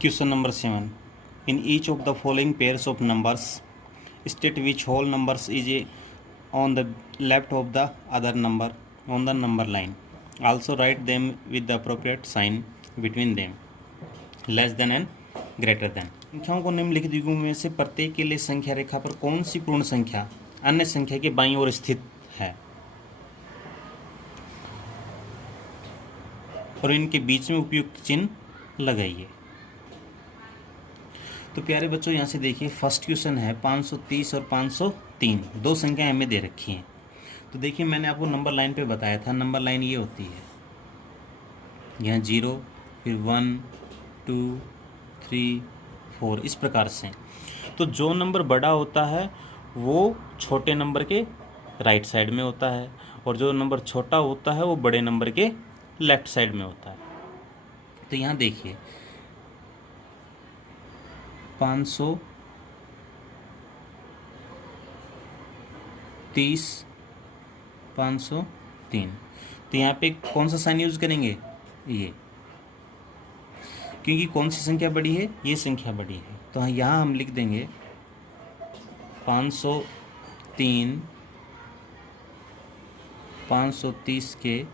Question number 7. In each of the following pairs of numbers, state which whole numbers is on the left of the other number on the number line. Also write them with the appropriate sign between them. Less than and greater than. संख्याओं को निम्नलिखित युग्मों में से प्रत्येक के लिए संख्या रेखा पर कौन सी पूर्ण संख्या अन्य संख्या के बाईं ओर स्थित है और इनके बीच में उपयुक्त चिन्ह लगाइए। तो प्यारे बच्चों, यहाँ से देखिए फर्स्ट क्वेश्चन है 530 और 503, दो संख्याएं हमें दे रखी हैं। तो देखिए मैंने आपको नंबर लाइन पे बताया था, नंबर लाइन ये होती है, यहाँ 0 फिर 1 2 3 4 इस प्रकार से। तो जो नंबर बड़ा होता है वो छोटे नंबर के राइट साइड में होता है और जो नंबर छोटा होता है वो बड़े नंबर के लेफ्ट साइड में होता है। तो यहाँ देखिए 530 503, तो यहाँ पे कौन सा साइन यूज करेंगे, ये, क्योंकि कौन सी संख्या बड़ी है, ये संख्या बड़ी है। तो यहाँ हम लिख देंगे 503 530 के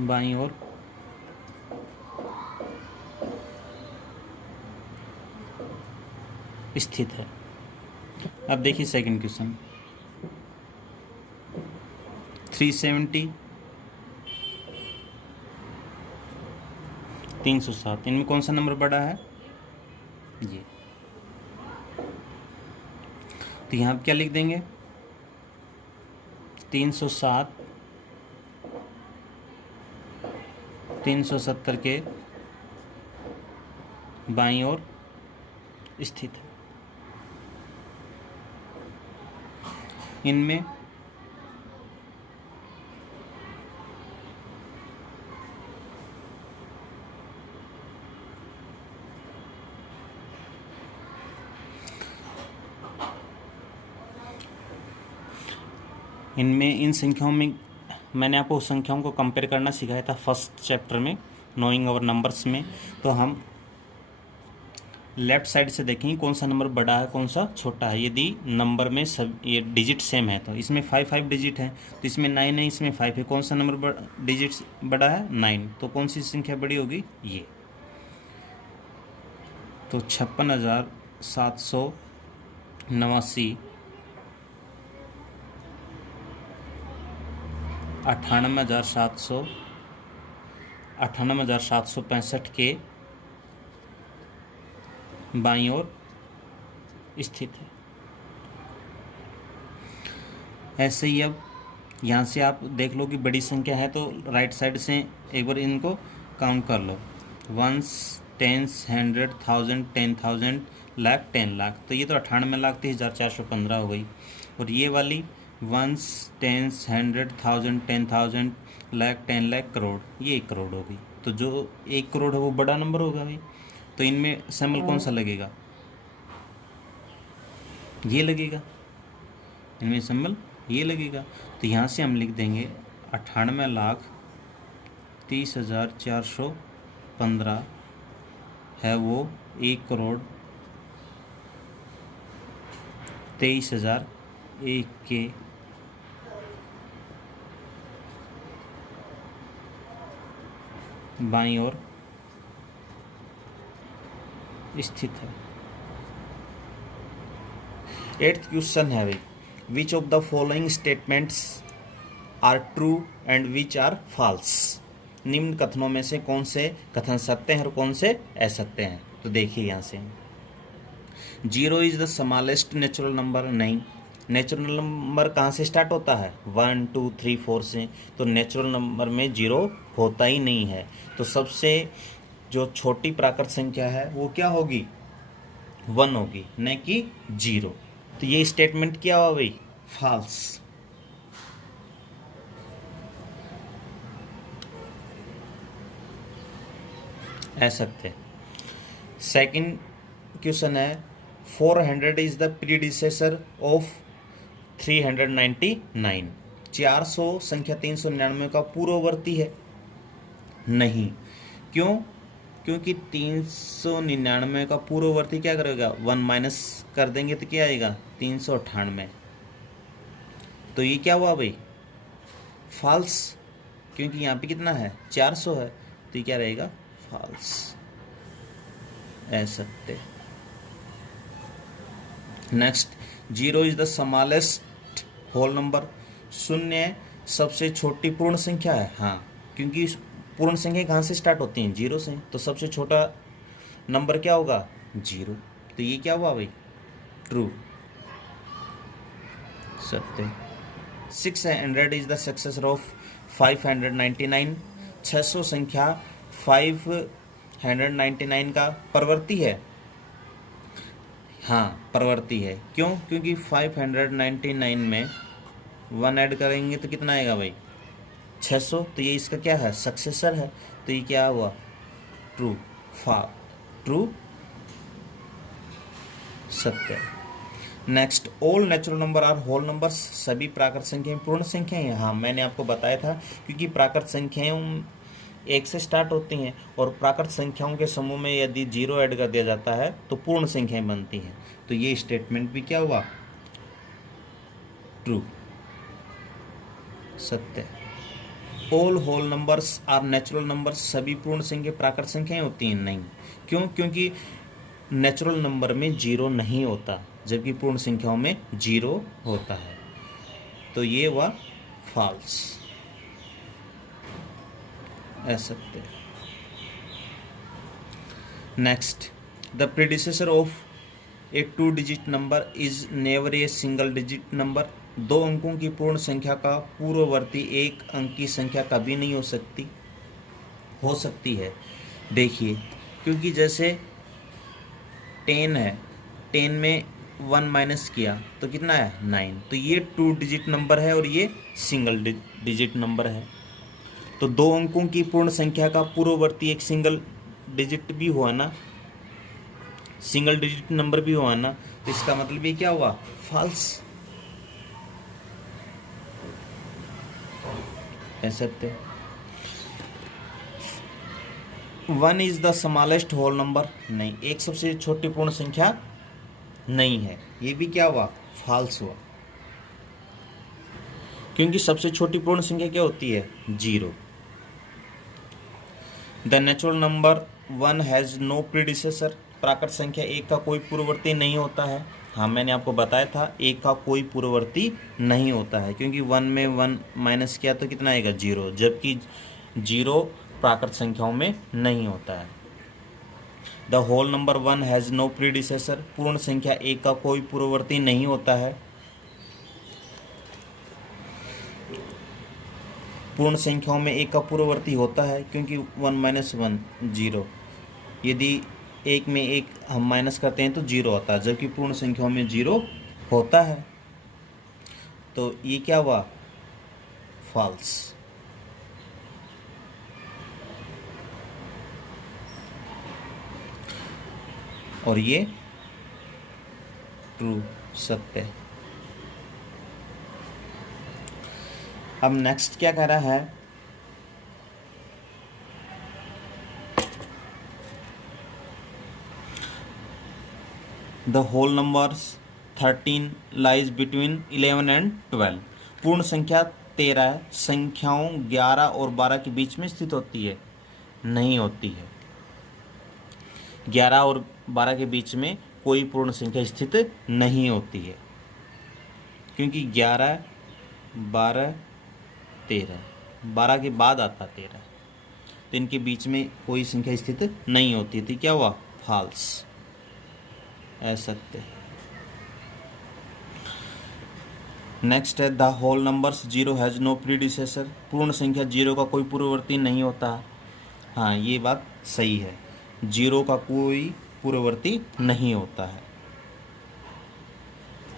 बाईं ओर स्थित है। अब देखिए सेकंड क्वेश्चन 370 307, इनमें कौन सा नंबर बड़ा है, ये। तो यहाँ क्या लिख देंगे 307 370 के बाईं ओर स्थित है। इनमें इन संख्याओं में मैंने आपको संख्याओं को कंपेयर करना सिखाया था फर्स्ट चैप्टर में, नोइंग अवर नंबर्स में। तो हम लेफ्ट साइड से देखेंगे कौन सा नंबर बड़ा है कौन सा छोटा है। यदि नंबर में सब ये डिजिट सेम है तो इसमें 5 डिजिट है, तो इसमें 9 है, इसमें 5 है, कौन सा नंबर डिजिट बड़ा है 9, तो कौन सी संख्या बड़ी होगी, ये। तो 56,789 98,765 के बाईं ओर स्थित है। ऐसे ही अब यहाँ से आप देख लो कि बड़ी संख्या है तो राइट साइड से एक बार इनको काउंट कर लो, 1s 10s 100 1000 10,000 लाख 10 लाख, तो ये तो 98,30,415 हो गई। और ये वाली 1s 10s 100 1000 10,000 लाख 10 लाख करोड़, ये 1 करोड़ हो गई। तो जो 1 करोड़ है वो बड़ा नंबर होगा भाई। तो इनमें सिंबल कौन सा लगेगा, ये लगेगा, इनमें सिंबल ये लगेगा। तो यहाँ से हम लिख देंगे 98,30,415 है वो 1 करोड़ 23,001 के बाईं ओर स्थित है। 8th क्वेश्चन है भाई, which of the following statements are true and which are false. निम्न कथनों में से कौन से कथन सत्य हैं और कौन से असत्य हैं। तो देखिए यहाँ से 0 is the smallest natural number, नहीं, नेचुरल नंबर कहाँ से स्टार्ट होता है, 1 2 3 4 से, तो नेचुरल नंबर में 0 होता ही नहीं है। तो सबसे जो छोटी प्राकृत संख्या है वो क्या होगी, 1 होगी, न कि 0। तो ये स्टेटमेंट क्या हुआ भाई, फॉल्स। असत्य। सेकंड क्वेश्चन है 400 इज द प्रीडिसेसर ऑफ 399, 400 संख्या 399 का पूर्ववर्ती है? नहीं। क्यों? क्योंकि 399 का पूर्ववर्ती क्या करेगा, 1 माइनस कर देंगे तो क्या आएगा, 398। तो ये क्या हुआ भाई, फॉल्स, क्योंकि यहाँ पे कितना है, 400 है, तो ये क्या रहेगा, फॉल्स। ऐसे next, 0 is the smallest whole number. शून्य सबसे छोटी पूर्ण संख्या है। हाँ, क्योंकि पूर्ण संख्या कहाँ से स्टार्ट होती हैं, 0 से, तो सबसे छोटा नंबर क्या होगा, 0। तो ये क्या हुआ भाई, ट्रू, सत्य। 600 इज द सक्सेसर ऑफ 599। 600 संख्या 599 का परवर्ती है। हाँ, परवर्ती है। क्यों? क्योंकि 599 में 1 ऐड करेंगे तो कितना आएगा भाई, 600। तो ये इसका क्या है, सक्सेसर है। तो ये क्या हुआ, ट्रू, ट्रू, सत्य। Next, all natural number are whole numbers. सभी प्राकृत संख्याएं पूर्ण संख्याएं हैं। हाँ, मैंने आपको बताया था, क्योंकि प्राकृत संख्याएं 1 से स्टार्ट होती हैं और प्राकृत संख्याओं के समूह में यदि 0 ऐड कर दिया जाता है तो पूर्ण संख्याएं बनती हैं। तो ये स्टेटमेंट भी क्या हुआ, ट्रू, सत्य। All whole numbers are natural numbers. सभी पूर्ण संख्या प्राकृत संख्याएं होती हैं? नहीं। क्यों? क्योंकि नेचुरल नंबर में 0 नहीं होता, जबकि पूर्ण संख्याओं में 0 होता है। तो ये हुआ फॉल्स, असत्य। Next, the predecessor of A 2 digit number is never a single digit number. 2 अंकों की पूर्ण संख्या का पूर्ववर्ती 1 अंक की संख्या कभी नहीं हो सकती है। देखिए, क्योंकि जैसे 10 है, 10 में 1 माइनस किया तो कितना है, 9। तो ये 2 डिजिट नंबर है और ये सिंगल डिजिट नंबर है। तो 2 अंकों की पूर्ण संख्या का पूर्ववर्ती एक सिंगल डिजिट भी हुआ ना, सिंगल डिजिट नंबर भी हुआ ना, तो इसका मतलब ये क्या हुआ, फॉल्स। ऐसे 1 is the smallest whole number. नहीं, एक सबसे छोटी पूर्ण संख्या नहीं है। ये भी क्या हुआ, फॉल्स हुआ, क्योंकि सबसे छोटी पूर्ण संख्या क्या होती है, 0। The natural number 1 has no predecessor. प्राकृत संख्या 1 का कोई पूर्ववर्ती नहीं होता है। हाँ, मैंने आपको बताया था 1 का कोई पूर्ववर्ती नहीं होता है, क्योंकि 1 में 1 माइनस किया तो कितना आएगा, 0, जबकि 0 प्राकृत संख्याओं में नहीं होता है। The whole number 1 has no predecessor. पूर्ण संख्या 1 का कोई पूर्ववर्ती नहीं होता है। पूर्ण संख्याओं में 1 का पूर्ववर्ती होता है, क्योंकि 1 माइनस 1 0। यदि 1 में 1 हम माइनस करते हैं तो 0 होता है, जबकि पूर्ण संख्याओं में 0 होता है। तो ये क्या हुआ, फॉल्स। और ये ट्रू, सत्य। अब नेक्स्ट क्या कह रहा है, the whole numbers 13 lies between 11 and 12। पूर्ण संख्या 13 संख्याओं 11 और 12 के बीच में स्थित होती है? नहीं होती है। 11 और 12 के बीच में कोई पूर्ण संख्या स्थित नहीं होती है, क्योंकि 11, 12, 13, 12 के बाद आता 13, तो इनके बीच में कोई संख्या स्थित नहीं होती थी। क्या हुआ, फॉल्स, असत्य। नेक्स्ट है, the whole numbers 0 has no predecessor. पूर्ण संख्या 0 का कोई पूर्ववर्ती नहीं होता। हाँ, ये बात सही है, 0 का कोई पूर्ववर्ती नहीं होता है,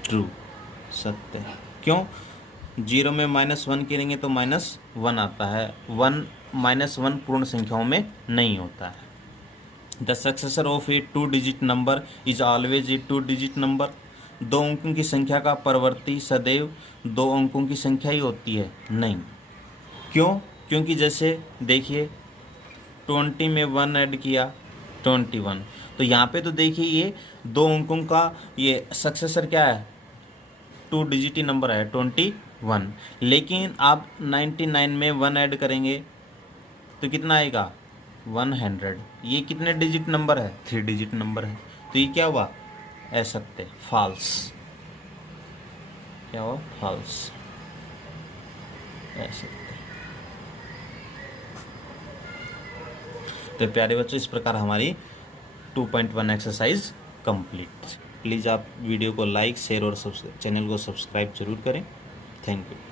ट्रू, सत्य। क्यों? 0 में -1 करेंगे तो -1 आता है। 1 -1 पूर्ण संख्याओं में नहीं होता है। The successor of A 2 digit number is always a 2 digit number. दो अंकों की संख्या का परवर्ती सदैव दो अंकों की संख्या ही होती है? नहीं। क्यों? क्योंकि जैसे देखिए 20 में 1 ऐड किया 21, तो यहाँ पे तो देखिए ये दो अंकों का ये सक्सेसर क्या है, 2 डिजिटी नंबर है 21। लेकिन आप 99 में 1 ऐड करेंगे तो कितना आएगा 100। ये कितने डिजिट नंबर है, 3 डिजिट नंबर है। तो ये क्या हुआ, असत्य, फॉल्स। क्या हुआ, फॉल्स, असत्य। तो प्यारे बच्चों, इस प्रकार हमारी 2.1 एक्सरसाइज कंप्लीट। प्लीज़ आप वीडियो को लाइक, शेयर और चैनल को सब्सक्राइब जरूर करें। Thank you.